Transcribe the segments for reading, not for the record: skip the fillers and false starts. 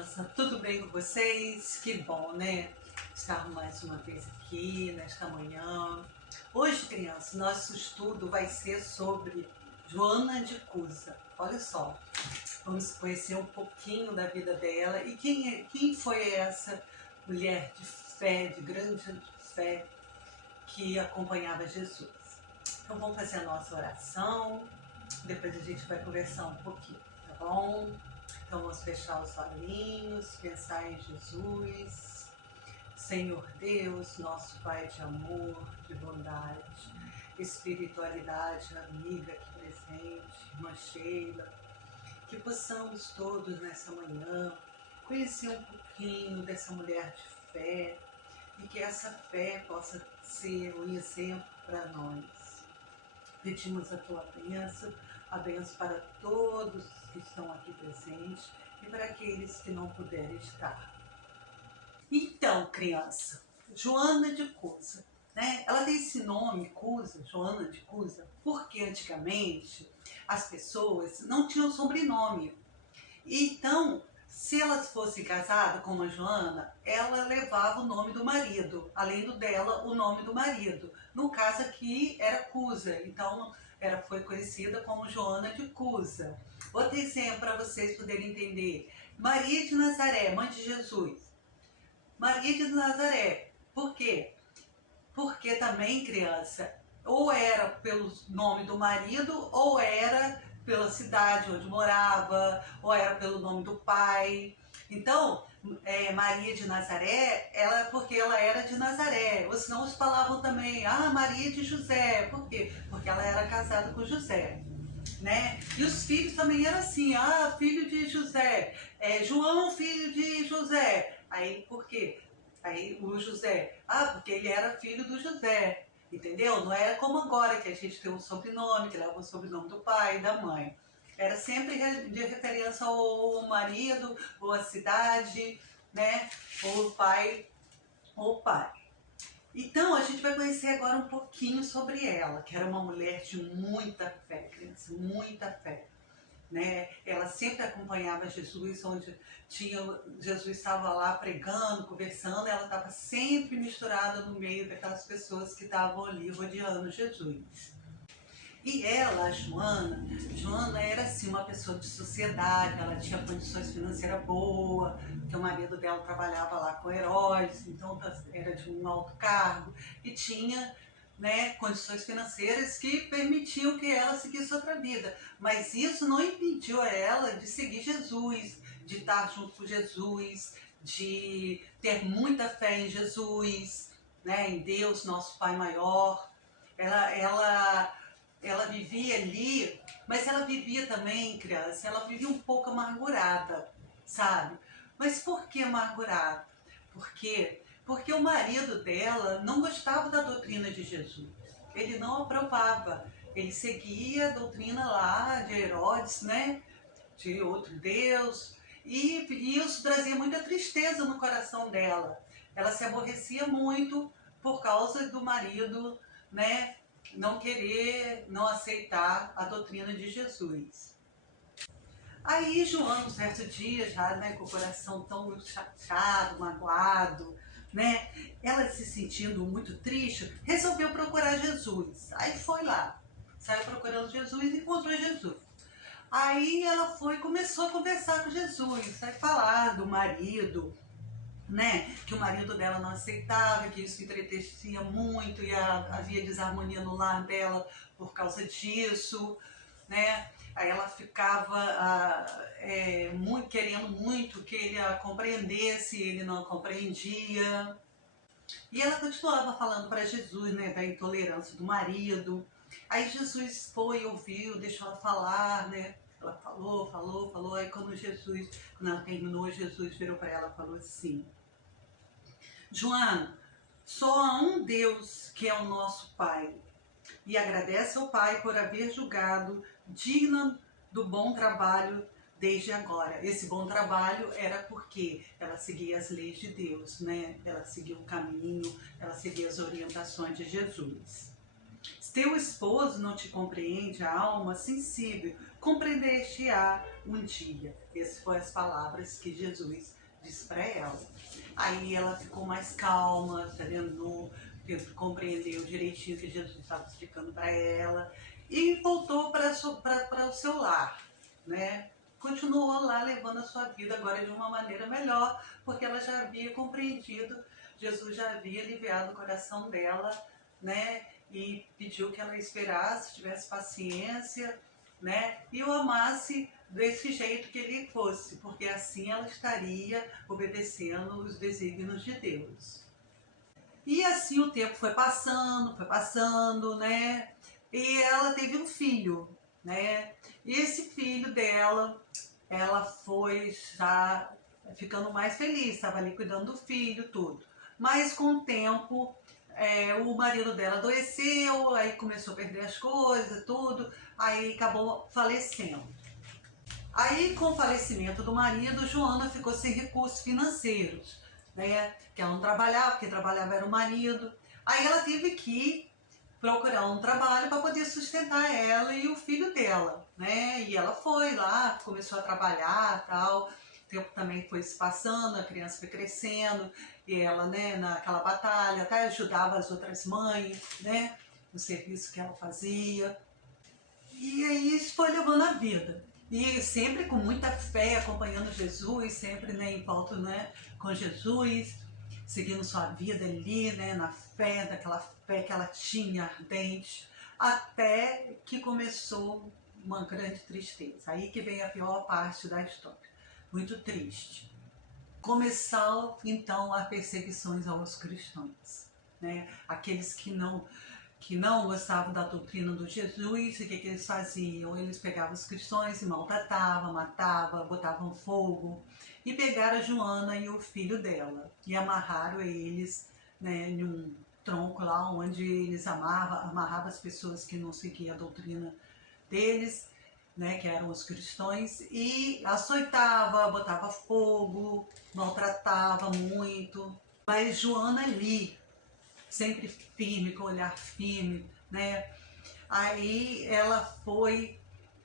criança, tudo bem com vocês? Que bom, né? Estar mais uma vez aqui nesta manhã. Hoje, criança, nosso estudo vai ser sobre Joana de Cusa. Olha só, vamos conhecer um pouquinho da vida dela e quem foi essa mulher de fé, de grande fé, que acompanhava Jesus. Então vamos fazer a nossa oração, depois a gente vai conversar um pouquinho, tá bom? Então vamos fechar os olhinhos, pensar em Jesus. Senhor Deus, nosso Pai de amor, de bondade, espiritualidade amiga aqui presente, irmã Sheila, que possamos todos nessa manhã conhecer um pouquinho dessa mulher de fé e que essa fé possa ser um exemplo para nós. Pedimos a tua bênção, a bênção para todos que estão aqui presentes e para aqueles que não puderem estar. Então, criança, Joana de Cusa, né? Ela tem esse nome, Cusa, Joana de Cusa, porque antigamente as pessoas não tinham sobrenome. Então, se elas fossem casadas com uma Joana, ela levava o nome do marido, além do dela, o nome do marido. No caso aqui era Cusa, então foi conhecida como Joana de Cusa. Outro exemplo para vocês poderem entender: Maria de Nazaré, mãe de Jesus. Maria de Nazaré, por quê? Porque também, criança, ou era pelo nome do marido, ou era pela cidade onde morava, ou era pelo nome do pai. Então, Maria de Nazaré, porque ela era de Nazaré. Ou senão eles falavam também, Maria de José. Por quê? Porque ela era casada com José. Né? E os filhos também eram assim, filho de José, João, filho de José. Aí, por quê? Aí o José, porque ele era filho do José, entendeu? Não era como agora, que a gente tem um sobrenome, que leva o sobrenome do pai e da mãe. Era sempre de referência ao marido, ou à cidade, né? Ou o pai, ou o pai. Então, a gente vai conhecer agora um pouquinho sobre ela, que era uma mulher de muita fé, criança, muita fé. Né? Ela sempre acompanhava Jesus, onde Jesus estava lá pregando, conversando, ela estava sempre misturada no meio daquelas pessoas que estavam ali rodeando Jesus. E ela, a Joana era assim uma pessoa de sociedade, ela tinha condições financeiras boas, porque o marido dela trabalhava lá com Herodes, então era de um alto cargo, e tinha, né, condições financeiras que permitiam que ela seguisse outra vida. Mas isso não impediu a ela de seguir Jesus, de estar junto com Jesus, de ter muita fé em Jesus, né, em Deus, nosso Pai maior. Ela vivia ali, mas ela vivia também, criança, ela vivia um pouco amargurada, sabe? Mas por que amargurada? Por quê? Porque o marido dela não gostava da doutrina de Jesus. Ele não aprovava. Ele seguia a doutrina lá de Herodes, né? De outro Deus. E isso trazia muita tristeza no coração dela. Ela se aborrecia muito por causa do marido, né? Não querer, não aceitar a doutrina de Jesus. Aí João, um certo dia, já, né, com o coração tão chateado, magoado, né, ela se sentindo muito triste, resolveu procurar Jesus. Aí foi lá, saiu procurando Jesus e encontrou Jesus. Aí ela foi e começou a conversar com Jesus, aí falar do marido, né, que o marido dela não aceitava, que isso entristecia muito e havia desarmonia no lar dela por causa disso, né? Aí ela ficava querendo muito que ele a compreendesse, ele não a compreendia. E ela continuava falando para Jesus, né, da intolerância do marido. Aí Jesus foi, ouviu, deixou ela falar, né? Ela falou. Aí quando ela terminou, Jesus virou para ela e falou assim: Joana, só há um Deus que é o nosso Pai, e agradece ao Pai por haver julgado digna do bom trabalho desde agora. Esse bom trabalho era porque ela seguia as leis de Deus, né? Ela seguia o caminho, ela seguia as orientações de Jesus. Se teu esposo não te compreende, a alma sensível, compreender-te-á um dia. Essas foram as palavras que Jesus disse para ela. Aí ela ficou mais calma, serenou, compreendeu direitinho o que Jesus estava explicando para ela e voltou para o seu lar, né? Continuou lá levando a sua vida agora de uma maneira melhor, porque ela já havia compreendido, Jesus já havia aliviado o coração dela, né? E pediu que ela esperasse, tivesse paciência, né? E o amasse desse jeito que ele fosse, porque assim ela estaria obedecendo os desígnios de Deus. E assim o tempo foi passando, né? E ela teve um filho, né? E esse filho dela, ela foi já ficando mais feliz, estava ali cuidando do filho, tudo. Mas com o tempo, o marido dela adoeceu, aí começou a perder as coisas, tudo, aí acabou falecendo. Aí, com o falecimento do marido, Joana ficou sem recursos financeiros, né? Que ela não trabalhava, porque trabalhava era o marido. Aí ela teve que procurar um trabalho para poder sustentar ela e o filho dela, né? E ela foi lá, começou a trabalhar, tal. O tempo também foi se passando, a criança foi crescendo e ela, né, naquela batalha, até ajudava as outras mães, né, no serviço que ela fazia. E aí isso foi levando a vida. E sempre com muita fé, acompanhando Jesus, sempre, né, em volta, né, com Jesus, seguindo sua vida ali, né, na fé, daquela fé que ela tinha ardente, até que começou uma grande tristeza. Aí que vem a pior parte da história. Muito triste. Começaram então as perseguições aos cristãos, né? Aqueles que não gostavam da doutrina do Jesus, o que eles faziam? Eles pegavam os cristãos e maltratavam, matavam, botavam fogo, e pegaram a Joana e o filho dela e amarraram eles, né, em um tronco lá onde eles amarravam as pessoas que não seguiam a doutrina deles, né, que eram os cristãos, e açoitava, botava fogo, maltratava muito. Mas Joana ali, sempre firme, com o olhar firme, né? Aí ela foi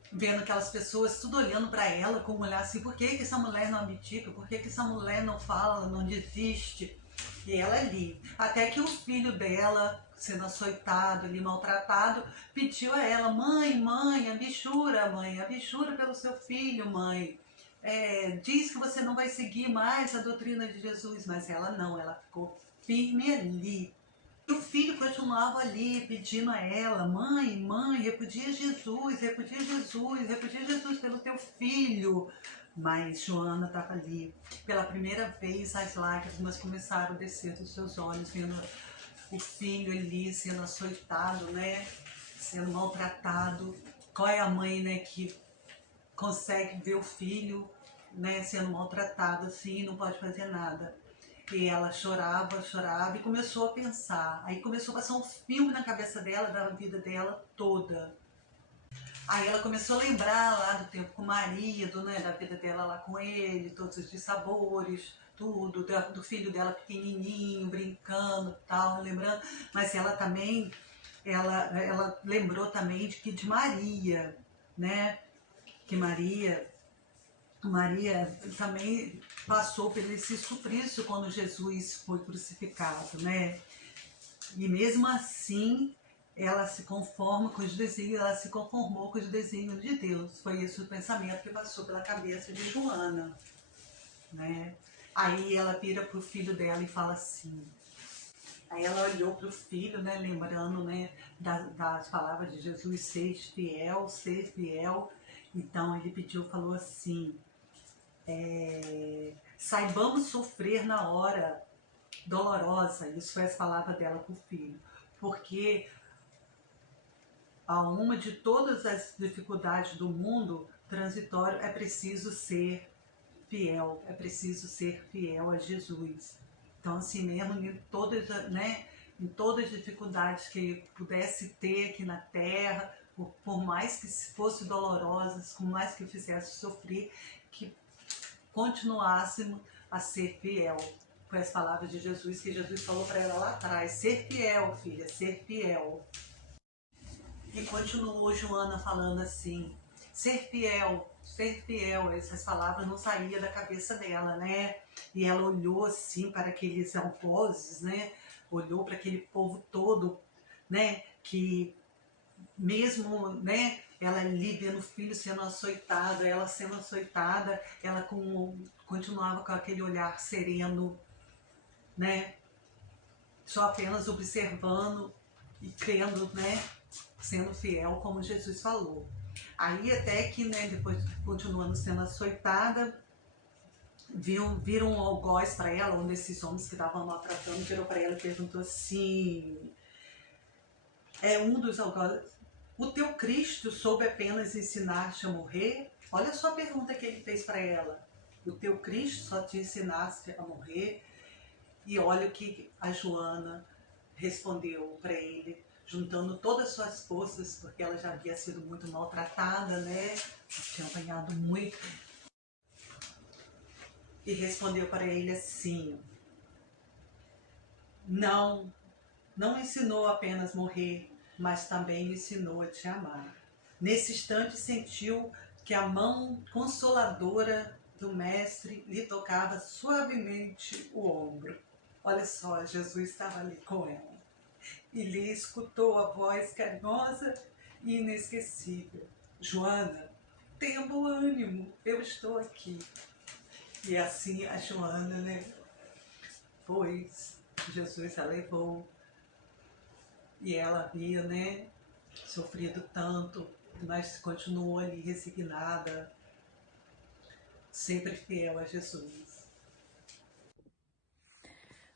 vendo aquelas pessoas tudo olhando para ela com um olhar assim, por que essa mulher não abdica? Por que essa mulher não fala, não desiste? E ela ali, até que o filho dela, sendo açoitado ali, maltratado, pediu a ela, mãe, abjura pelo seu filho, mãe. Diz que você não vai seguir mais a doutrina de Jesus, mas ela não, ela ficou firme ali. E o filho continuava ali pedindo a ela, mãe, repudia Jesus, repudia Jesus pelo teu filho. Mas Joana estava ali. Pela primeira vez as lágrimas começaram a descer dos seus olhos, vendo o filho ali sendo açoitado, né? Sendo maltratado. Qual é a mãe, né, que consegue ver o filho, né, sendo maltratado assim, não pode fazer nada? E ela chorava e começou a pensar. Aí começou a passar um filme na cabeça dela, da vida dela toda. Aí ela começou a lembrar lá do tempo com o marido, né, da vida dela lá com ele, todos os dissabores, tudo, do filho dela pequenininho, brincando e tal, lembrando. Mas ela também, ela lembrou também de Maria, né, que Maria também passou por esse suplício quando Jesus foi crucificado, né? E mesmo assim, ela se conforma com os desígnios, ela se conformou com os desígnios de Deus. Foi esse o pensamento que passou pela cabeça de Joana, né? Aí ela vira para o filho dela e fala assim. Aí ela olhou para o filho, né, lembrando, né, das palavras de Jesus, ser fiel. Então ele falou assim, saibamos sofrer na hora dolorosa, isso foi as palavras dela para o filho, porque a uma de todas as dificuldades do mundo transitório é preciso ser fiel, a Jesus. Então assim mesmo, em todas, né, em todas as dificuldades que pudesse ter aqui na terra, por mais que fossem dolorosas, por mais que fizesse sofrer, que continuássemos a ser fiel. Foi as palavras de Jesus que Jesus falou para ela lá atrás, ser fiel, filha, ser fiel. E continuou Joana falando assim, ser fiel, essas palavras não saíam da cabeça dela, né? E ela olhou assim para aqueles algozes, né? Olhou para aquele povo todo, né? Que mesmo, né? Ela ali vendo o filho sendo açoitado, ela sendo açoitada, ela continuava com aquele olhar sereno, né? Só apenas observando e crendo, né? Sendo fiel, como Jesus falou. Aí até que, né, depois continuando sendo açoitada, viram um algoz para ela, um desses homens que estavam maltratando, virou para ela e perguntou assim, um dos algozes, o teu Cristo soube apenas ensinar-te a morrer? Olha só a pergunta que ele fez para ela. O teu Cristo só te ensinaste a morrer? E olha o que a Joana respondeu para ele, juntando todas as suas forças, porque ela já havia sido muito maltratada, né? Tinha apanhado muito. E respondeu para ele assim: Não, não ensinou apenas morrer, mas também ensinou a te amar. Nesse instante sentiu que a mão consoladora do mestre lhe tocava suavemente o ombro. Olha só, Jesus estava ali com ela. E lhe escutou a voz carinhosa e inesquecível. Joana, tenha bom ânimo, eu estou aqui. E assim a Joana, né, pois Jesus a levou e ela havia, né, sofrido tanto, mas continuou ali resignada, sempre fiel a Jesus.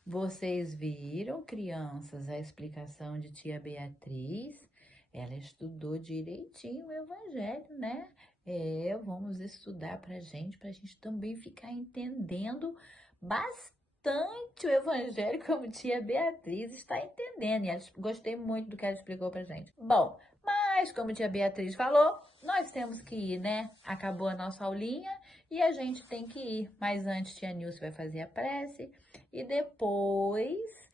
Vocês viram, crianças, a explicação de tia Beatriz? Ela estudou direitinho o Evangelho, né? Vamos estudar pra gente também ficar entendendo bastante o Evangelho como tia Beatriz está entendendo. E gostei muito do que ela explicou pra gente. Bom, mas como tia Beatriz falou, nós temos que ir, né? Acabou a nossa aulinha e a gente tem que ir. Mas antes, tia Nilce vai fazer a prece. E depois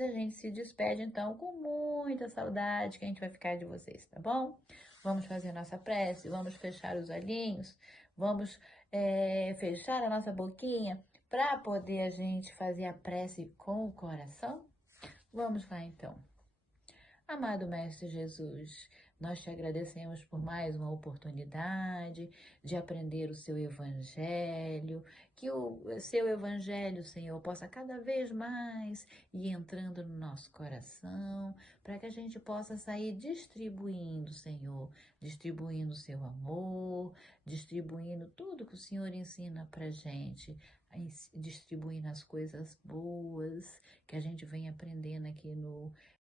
a gente se despede, então, com muita saudade, que a gente vai ficar de vocês, tá bom? Vamos fazer a nossa prece, vamos fechar os olhinhos, vamos fechar a nossa boquinha para poder a gente fazer a prece com o coração? Vamos lá, então. Amado Mestre Jesus, nós te agradecemos por mais uma oportunidade de aprender o seu Evangelho, que o seu Evangelho, Senhor, possa cada vez mais ir entrando no nosso coração, para que a gente possa sair distribuindo, Senhor, distribuindo o seu amor, distribuindo tudo que o Senhor ensina para gente, distribuindo as coisas boas que a gente vem aprendendo aqui no